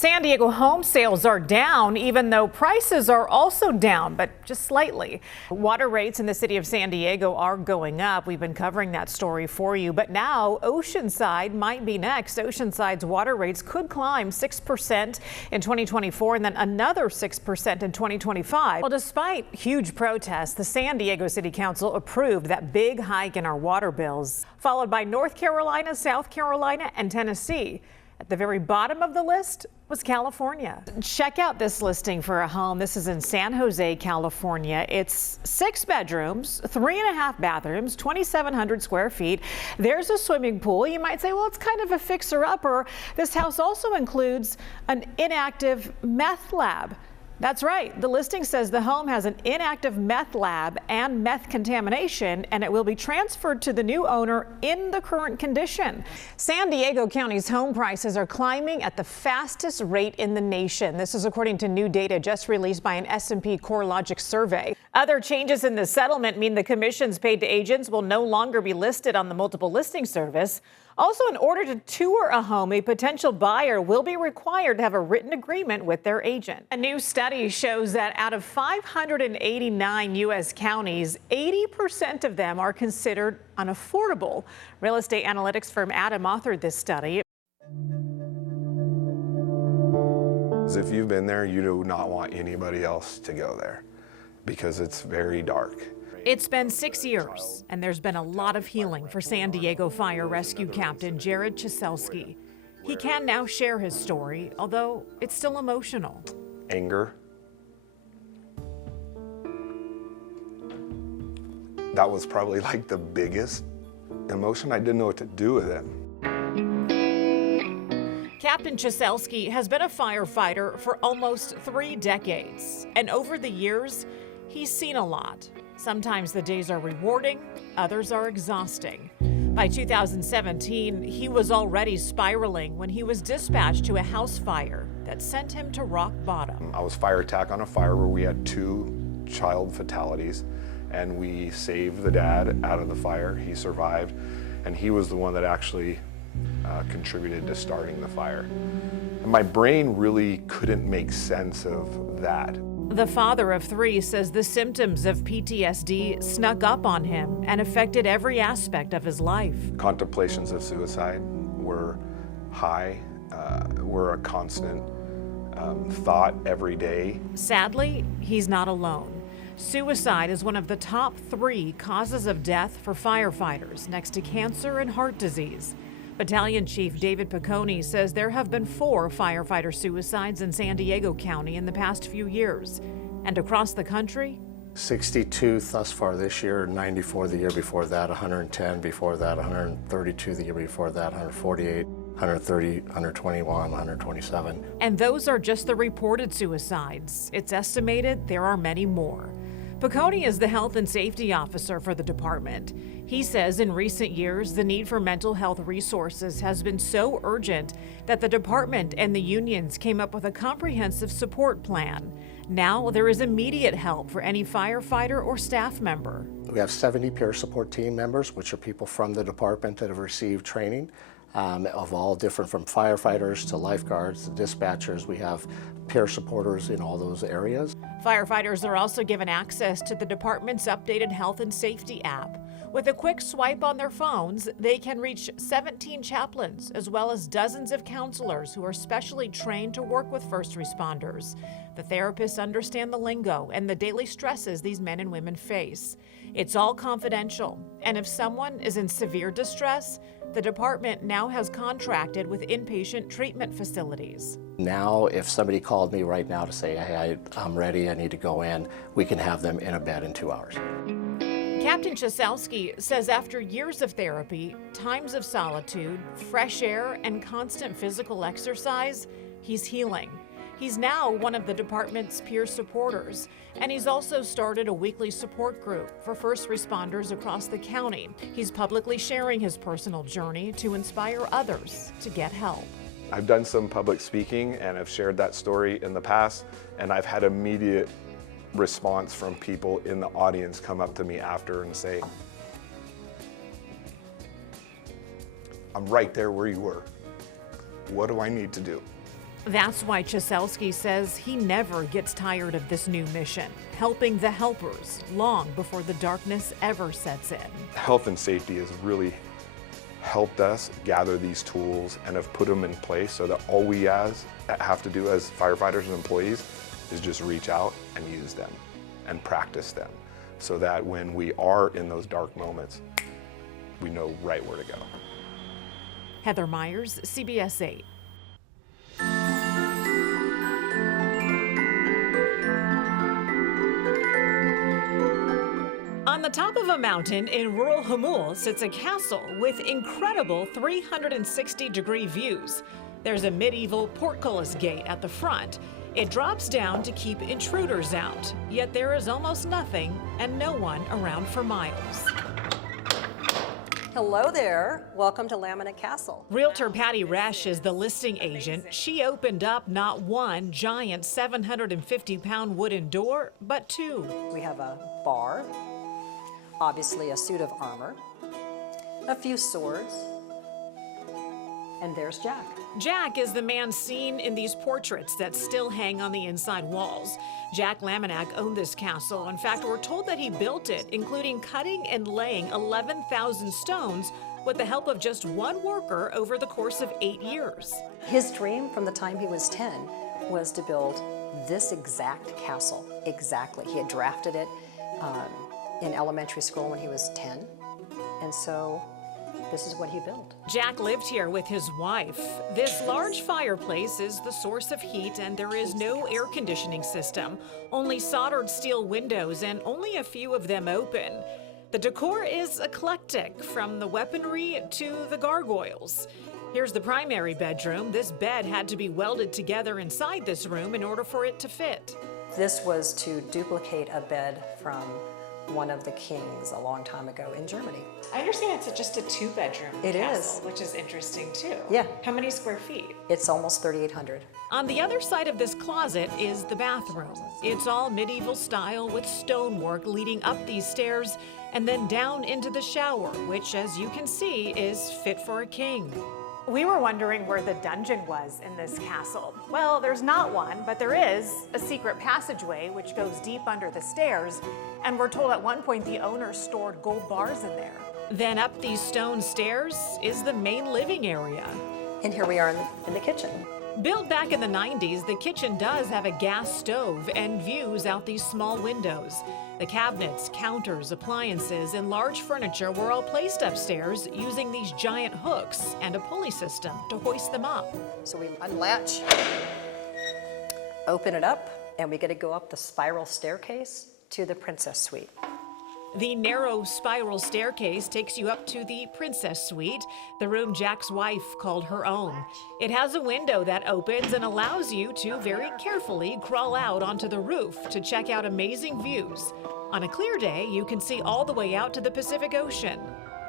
San Diego home sales are down, even though prices are also down, but just slightly. Water rates in the city of San Diego are going up. We've been covering that story for you, but now Oceanside might be next. Oceanside's water rates could climb 6% in 2024 and then another 6% in 2025. Well, despite huge protests, the San Diego City Council approved that big hike in our water bills, followed by North Carolina, South Carolina, and Tennessee. At the very bottom of the list was California. Check out this listing for a home. This is in San Jose, California. It's 6 bedrooms, 3.5 bathrooms, 2,700 square feet. There's a swimming pool. You might say, well, it's kind of a fixer-upper. This house also includes an inactive meth lab. That's right. The listing says the home has an inactive meth lab and meth contamination, and it will be transferred to the new owner in the current condition. San Diego County's home prices are climbing at the fastest rate in the nation. This is according to new data just released by an S&P CoreLogic survey. Other changes in the settlement mean the commissions paid to agents will no longer be listed on the multiple listing service. Also, in order to tour a home, a potential buyer will be required to have a written agreement with their agent. A new study shows that out of 589 U.S. counties, 80% of them are considered unaffordable. Real estate analytics firm Adam authored this study. If you've been there, you do not want anybody else to go there because it's very dark. It's been 6 years, and there's been a lot of healing for San Diego Fire Rescue Captain Jared Chiselski. He can now share his story, although it's still emotional. Anger. That was probably like the biggest emotion. I didn't know what to do with it. Captain Chiselski has been a firefighter for almost 3 decades, and over the years, he's seen a lot. Sometimes the days are rewarding, others are exhausting. By 2017, he was already spiraling when he was dispatched to a house fire that sent him to rock bottom. I was fire attack on a fire where we had 2 child fatalities, and we saved the dad out of the fire. He survived, and he was the one that actually contributed to starting the fire. And my brain really couldn't make sense of that. The father of 3 says the symptoms of PTSD snuck up on him and affected every aspect of his life. Contemplations of suicide were high, were a constant thought every day. Sadly, he's not alone. Suicide is one of the top 3 causes of death for firefighters, next to cancer and heart disease. Battalion Chief David Piccone says there have been 4 firefighter suicides in San Diego County in the past few years. And across the country, 62 thus far this year, 94 the year before that, 110 before that, 132 the year before that, 148, 130, 121, 127. And those are just the reported suicides. It's estimated there are many more. Piccone is the health and safety officer for the department. He says in recent years, the need for mental health resources has been so urgent that the department and the unions came up with a comprehensive support plan. Now there is immediate help for any firefighter or staff member. We have 70 peer support team members, which are people from the department that have received training of all different, from firefighters to lifeguards to dispatchers. We have peer supporters in all those areas. Firefighters are also given access to the department's updated health and safety app. With a quick swipe on their phones, they can reach 17 chaplains, as well as dozens of counselors who are specially trained to work with first responders. The therapists understand the lingo and the daily stresses these men and women face. It's all confidential, and if someone is in severe distress, the department now has contracted with inpatient treatment facilities. Now, if somebody called me right now to say, hey, I'm ready, I need to go in, we can have them in a bed in 2 hours. Captain Chiselski says after years of therapy, times of solitude, fresh air, and constant physical exercise, he's healing. He's now one of the department's peer supporters, and he's also started a weekly support group for first responders across the county. He's publicly sharing his personal journey to inspire others to get help. I've done some public speaking and I've shared that story in the past, and I've had immediate response from people in the audience come up to me after and say, I'm right there where you were. What do I need to do? That's why Cieselski says he never gets tired of this new mission, helping the helpers long before the darkness ever sets in. Health and safety has really helped us gather these tools and have put them in place so that all we have to do as firefighters and employees is just reach out and use them and practice them so that when we are in those dark moments, we know right where to go. Heather Myers, CBS 8. On the top of a mountain in rural Hamul sits a castle with incredible 360-degree views. There's a medieval portcullis gate at the front. It drops down to keep intruders out, yet there is almost nothing and no one around for miles. Hello there. Welcome to Laminate Castle. Realtor Patty Resch is the listing agent. She opened up not one giant 750-pound wooden door, but two. We have a bar, obviously a suit of armor, a few swords, and there's Jack. Jack is the man seen in these portraits that still hang on the inside walls. Jack Laminack owned this castle. In fact, we're told that he built it, including cutting and laying 11,000 stones with the help of just one worker over the course of 8 years. His dream from the time he was 10 was to build this exact castle. Exactly. He had drafted it in elementary school when he was 10. And so this is what he built. Jack lived here with his wife. This large fireplace is the source of heat, and there is no air conditioning system. Only soldered steel windows, and only a few of them open. The decor is eclectic, from the weaponry to the gargoyles. Here's the primary bedroom. This bed had to be welded together inside this room in order for it to fit. This was to duplicate a bed from one of the kings a long time ago in Germany. I understand it's just a two-bedroom It castle, is. which is interesting too. Yeah. How many square feet? It's almost 3,800. On the other side of this closet is the bathroom. It's all medieval style with stonework leading up these stairs and then down into the shower, which, as you can see, is fit for a king. We were wondering where the dungeon was in this castle. Well, there's not one, but there is a secret passageway which goes deep under the stairs, and we're told at one point the owner stored gold bars in there. Then up these stone stairs is the main living area. And here we are in the kitchen. Built back in the 90s, the kitchen does have a gas stove and views out these small windows. The cabinets, counters, appliances, and large furniture were all placed upstairs using these giant hooks and a pulley system to hoist them up. So we unlatch, open it up, and we get to go up the spiral staircase to the princess suite. The narrow spiral staircase takes you up to the princess suite, the room Jack's wife called her own. It has a window that opens and allows you to very carefully crawl out onto the roof to check out amazing views. On a clear day, you can see all the way out to the Pacific Ocean.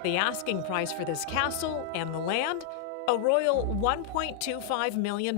The asking price for this castle and the land, a royal $1.25 million.